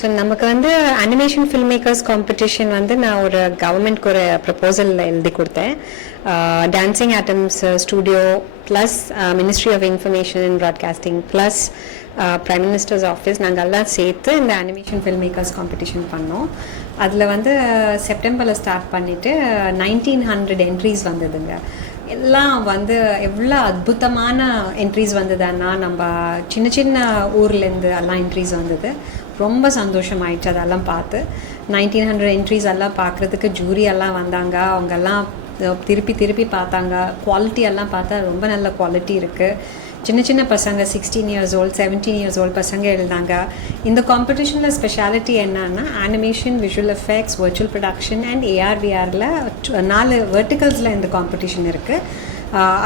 So நமக்கு வந்து animation film makers competition வந்து நான் ஒரு கவர்மெண்ட்க்கு ஒரு ப்ரப்போசல் எழுதி கொடுத்தேன். Dancing atoms studio plus ministry of information and broadcasting plus prime minister's office நாங்கள் எல்லாம் சேர்த்து இந்த அனிமேஷன் ஃபில்ம் மேக்கர்ஸ் காம்படிஷன் பண்ணோம். அதில் வந்து செப்டம்பரில் ஸ்டார்ட் பண்ணிவிட்டு 1900 என்ட்ரிஸ் வந்ததுங்க. எல்லாம் வந்து எவ்வளோ அற்புதமான என்ட்ரிஸ் வந்ததுன்னா நம்ம சின்ன சின்ன ஊர்லேருந்து எல்லாம் என்ட்ரிஸ் வந்தது. ரொம்ப சந்தோஷமாயிடுச்சு அதெல்லாம் பார்த்து. 1900 என்ட்ரிஸ் எல்லாம் பார்க்குறதுக்கு ஜூரி எல்லாம் வந்தாங்க. அவங்கெல்லாம் திருப்பி பார்த்தாங்க. குவாலிட்டி எல்லாம் பார்த்தா ரொம்ப நல்ல குவாலிட்டி இருக்குது. சின்ன சின்ன பசங்க 16 years old 17 years old பசங்க எழுதாங்க. இந்த காம்படிஷனில் ஸ்பெஷாலிட்டி என்னன்னா animation, visual effects, virtual production and ஏஆர்விஆரில் 4 வெர்டிகல்ஸில் இந்த காம்படிஷன் இருக்குது.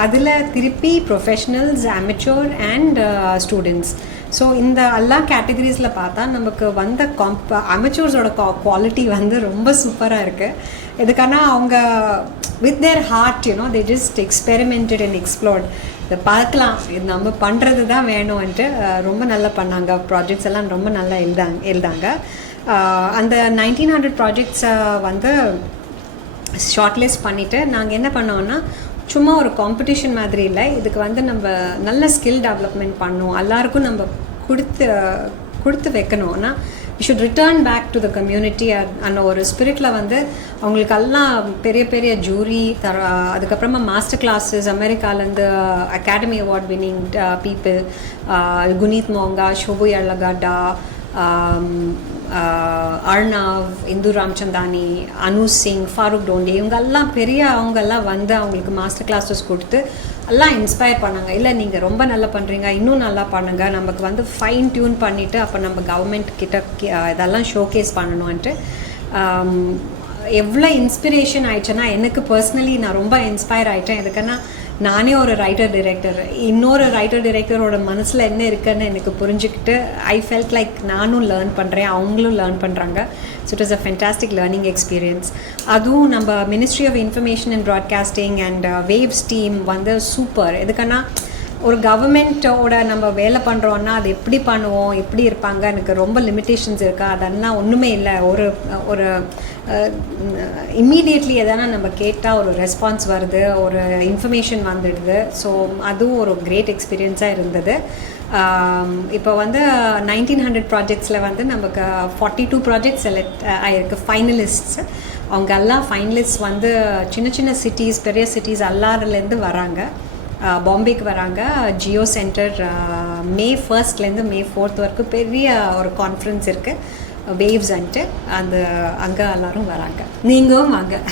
அதில் திருப்பி professionals, amateur and students. So இந்த எல்லா கேட்டகரிஸில் பார்த்தா நமக்கு வந்த அமெச்சூர்ஸோட குவாலிட்டி வந்து ரொம்ப சூப்பராக இருக்குது. எதுக்கானா அவங்க with their heart they just experimented and explored. இதை பார்க்கலாம், இது நம்ம பண்ணுறது தான் வேணும்ன்ட்டு ரொம்ப நல்லா பண்ணாங்க. ப்ராஜெக்ட்ஸ் எல்லாம் ரொம்ப நல்லா எழுதாங்க. அந்த 1900 ப்ராஜெக்ட்ஸை வந்து ஷார்ட்லிஸ்ட் பண்ணிவிட்டு நாங்கள் என்ன பண்ணோன்னா, சும்மா ஒரு காம்படிஷன் மாதிரி இல்லை, இதுக்கு வந்து நம்ம நல்ல ஸ்கில் டெவலப்மெண்ட் பண்ணணும், எல்லாருக்கும் நம்ம கொடுத்து வைக்கணும்னா we should return back to the community அந்த ஒரு ஸ்பிரிட்டில் வந்து அவங்களுக்கு எல்லாம் பெரிய ஜூரி அதுக்கப்புறமா மாஸ்டர் கிளாஸஸ், அமெரிக்காலேருந்து academy award winning people, Guneet Monga, Shobu Yarlagadda, Arnav, Indu Ramchandani, Anu Singh, Farooq Dhondy, இவங்கெல்லாம் அவங்கெல்லாம் வந்து அவங்களுக்கு மாஸ்டர் கிளாஸஸ் கொடுத்து எல்லாம் இன்ஸ்பயர் பண்ணாங்க. இல்லை நீங்கள் ரொம்ப நல்லா பண்ணுறீங்க, இன்னும் நல்லா பண்ணுங்கள், நமக்கு வந்து ஃபைன் டியூன் பண்ணிவிட்டு அப்போ நம்ம கவர்மெண்ட் கிட்ட இதெல்லாம் ஷோகேஸ் பண்ணணுன்ட்டு எவ்வளோ இன்ஸ்பிரேஷன் ஆயிடுச்சுன்னா எனக்கு பர்சனலி நான் ரொம்ப இன்ஸ்பயர் ஆகிட்டேன். எதுக்குன்னா நானே ஒரு ரைட்டர் டிரெக்டர், இன்னொரு ரைட்டர் டிரெக்டரோட மனசில் என்ன இருக்குன்னு எனக்கு புரிஞ்சுக்கிட்டு ஐ ஃபெல்ட் லைக் நானும் லேர்ன் பண்ணுறேன், அவங்களும் லேர்ன் பண்ணுறாங்க. So it is a fantastic learning experience. அதுவும் நம்ம ministry of information and broadcasting and waves team வந்து சூப்பர். எதுக்குன்னா ஒரு கவர்மெண்ட்டோட நம்ம வேலை பண்ணுறோன்னா அது எப்படி பண்ணுவோம், எப்படி இருப்பாங்க, எனக்கு ரொம்ப லிமிட்டேஷன்ஸ் இருக்கா, அதெல்லாம் ஒன்றுமே இல்லை. ஒரு இம்மீடியட்லி எதனா நம்ம கேட்டால் ஒரு ரெஸ்பான்ஸ் வருது, ஒரு இன்ஃபர்மேஷன் வந்துடுது. ஸோ அதுவும் ஒரு கிரேட் எக்ஸ்பீரியன்ஸாக இருந்தது. இப்போ வந்து 1900 ப்ராஜெக்ட்ஸில் வந்து நமக்கு 42 ப்ராஜெக்ட்ஸ் செலக்ட் ஆகிருக்கு ஃபைனலிஸ்ட்ஸ். அவங்க எல்லாம் ஃபைனலிஸ்ட் வந்து சின்ன சிட்டிஸ், பெரிய சிட்டிஸ் எல்லாருலேருந்து வராங்க. பாம்பேக்கு வராங்க. Jio centre May 1st May 4th வரைக்கும் பெரிய ஒரு கான்ஃபரன்ஸ் இருக்குது, வேவ்ஸ்ன்ட்டு. அங்கே எல்லோரும் வராங்க. நீங்களும் வாங்க.